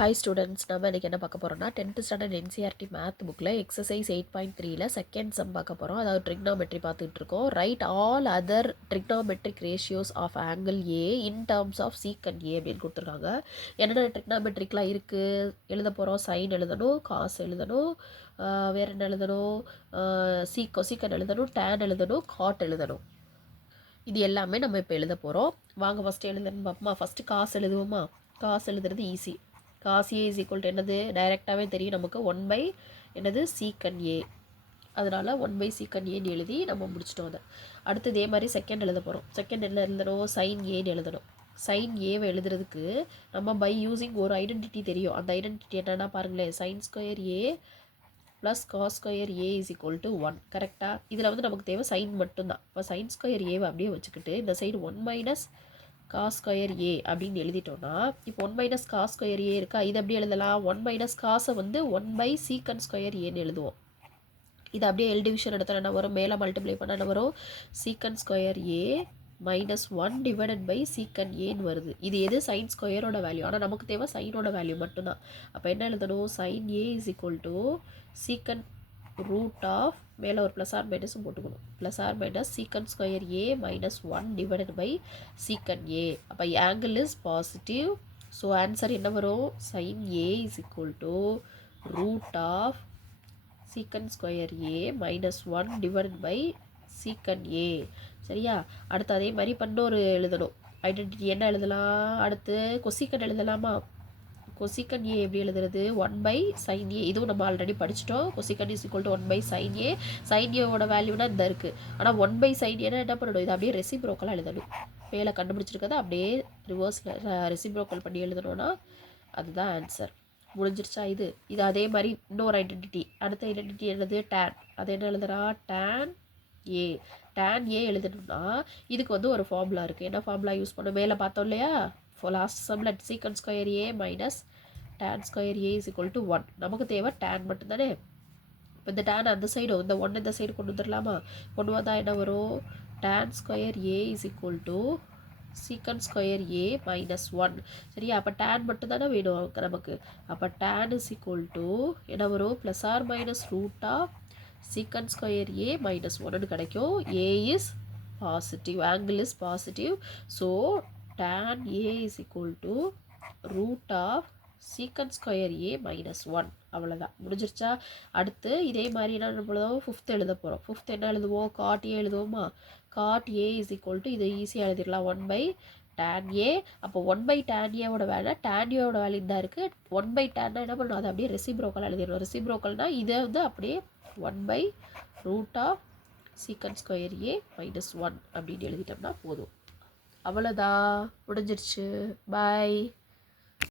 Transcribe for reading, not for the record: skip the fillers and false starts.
Hi students, நம்ம இன்றைக்கி என்ன பார்க்க போகிறோம்னா 10th ஸ்டாண்டர்ட் என்சிஆர்டி மேத் புக்கில் எக்ஸசைஸ் 8.3ல செகண்ட் சம் பார்க்க போகிறோம். அதாவது ட்ரிக்னாமெட்ரி பார்த்துட்டு இருக்கோம். Write all other trigonometric ratios of angle A in terms of sec and A அப்படின்னு கொடுத்துருக்காங்க. என்னென்ன ட்ரிக்னாமெட்ரிக்லாம் இருக்குது எழுத போகிறோம். சைன் எழுதணும், காஸ் எழுதணும், வேறு என்ன எழுதணும், கொசிக்கன் எழுதணும், டேன் எழுதணும், காட் எழுதணும். இது எல்லாமே நம்ம இப்போ எழுத போகிறோம். வாங்க ஃபஸ்ட்டு எழுதுன்னு பார்ப்போமா. ஃபஸ்ட்டு காசு எழுதுவோமா. காசு எழுதுறது easy. Cos A is equal to என்னது டைரெக்டாகவே தெரியும் நமக்கு 1 என்னது சீக்கன் ஏ. அதனால் 1 சீக்கன் ஏன்னு எழுதி நம்ம முடிச்சிட்டோம். அதை அடுத்து இதே மாதிரி செகண்ட் எழுத போகிறோம். செகண்ட் என்ன எழுதணும், சைன் ஏன்னு எழுதணும். சைன் ஏவை எழுதுறதுக்கு நம்ம பை யூஸிங் ஒரு ஐடென்டிட்டி தெரியும். அந்த ஐடென்டிட்டி என்னென்னா பாருங்களேன், sin square A plus cos square A is equal to 1. கரெக்டாக இதில் வந்து நமக்கு தேவை சைன் மட்டும்தான். இப்போ சைன் ஸ்கொயர் ஏவை அப்படியே வச்சுக்கிட்டு இந்த சைடு 1 காஸ் ஸ்கொயர் ஏ அப்படின்னு எழுதிட்டோம்னா, இப்போ 1 காஸ் ஸ்கொயர் ஏ இருக்கா, இது அப்படியே எழுதலாம். 1 காசை வந்து 1 சீக்கன் ஸ்கொயர் ஏன்னு எழுதுவோம். இது அப்படியே எல் டிவிஷன் இடத்துல என்ன வரும், மேலே மல்டிப்ளை பண்ண என்ன வரும், சீக்கன் ஸ்கொயர் ஏ -1 டிவைடட் பை சீக்கன் ஏன்னு வருது. இது எது சைன் ஸ்கொயரோட வேல்யூ. ஆனால் நமக்கு தேவை சைனோட வேல்யூ மட்டும்தான். அப்போ என்ன எழுதணும், sine A is equal to secant root of மேலே ஒரு ப்ளஸ் ஆர் மைனஸும் போட்டுக்கணும். Plus or minus secant square A -1 divided by secant A. அப்போ angle is positive. So answer என்ன வரும், sine A is equal to root of secant square A -1 divided by secant A. சரியா, அடுத்து அதே மாதிரி இன்னொரு எழுதணும் ஐடென்டிட்டி. என்ன எழுதலாம், அடுத்து கொசிக்கன் எழுதலாமா. கொசிக்கன் ஏ எப்படி எழுதுறது, 1 சைன் ஏ. இதுவும் நம்ம ஆல்ரெடி படிச்சிட்டோம். Cosecant is equal to 1 sine A. Sine ஏவோட வேல்யூனா இந்த இருக்குது. ஆனால் 1 சைன் ஏன்னா என்ன பண்ணணும், இது அப்படியே ரெசிப்ரோக்கலாக எழுதணும். மேலே கண்டுபிடிச்சிருக்கதை அப்படியே ரிவர்ஸில் ரெசிப்ரோக்கல் பண்ணி எழுதணும்னா அதுதான் ஆன்சர். முடிஞ்சிருச்சா. இது அதே மாதிரி இன்னொரு ஐடென்டிட்டி. அடுத்த ஐடென்டிட்டி என்னது, டேன். அது என்ன எழுதுறா, டேன் ஏ. டேன் ஏ எழுதணும்னா இதுக்கு வந்து ஒரு ஃபார்முலா இருக்குது. என்ன ஃபார்முலா யூஸ் பண்ணணும், மேலே பார்த்தோம் இல்லையா. லாஸ்ட் சம்மில் sec square A minus tan square A is equal to 1. நமக்கு தேவை டேன் மட்டும்தானே. இப்போ இந்த டேன் அந்த சைடு, இந்த 1 இந்த சைடு கொண்டு வந்துடலாமா. கொண்டு வந்தால் என்ன வரும், tan square A is equal to secant square A -1. சரியா, அப்போ டேன் மட்டும் தானே வேணும் நமக்கு. அப்போ டேன் இஸ் ஈக்குவல் டு என்ன வரும், plus or minus root of secant square A -1 கிடைக்கும். A is positive, angle is positive. So tan a is equal to root of secant square a -1. அவ்வளோதான், முடிஞ்சிருச்சா. அடுத்து இதே மாதிரி என்ன எழுதுவோம், ஃபிஃப்த் எழுத போகிறோம். ஃபிஃப்த் என்ன எழுதுவோம், காட் ஏ எழுதுவோமா. Cot A is equal to, இது ஈஸியாக எழுதிடலாம், 1 tan a. அப்போ 1 tan ஏவோட வேலை, tan ஏவோட வேல்யூ தான் இருக்குது. 1 tan என்ன பண்ணணும், அதை அப்படியே ரெசிப்ரோக்கலாக எழுதிடணும். ரெசிப்ரோக்கல்னால் இதை வந்து அப்படியே 1 root of secant square A -1 அப்படின்னு எழுதிட்டோம்னா போதும். அவ்வளோதான், முடிஞ்சிருச்சு. பாய்.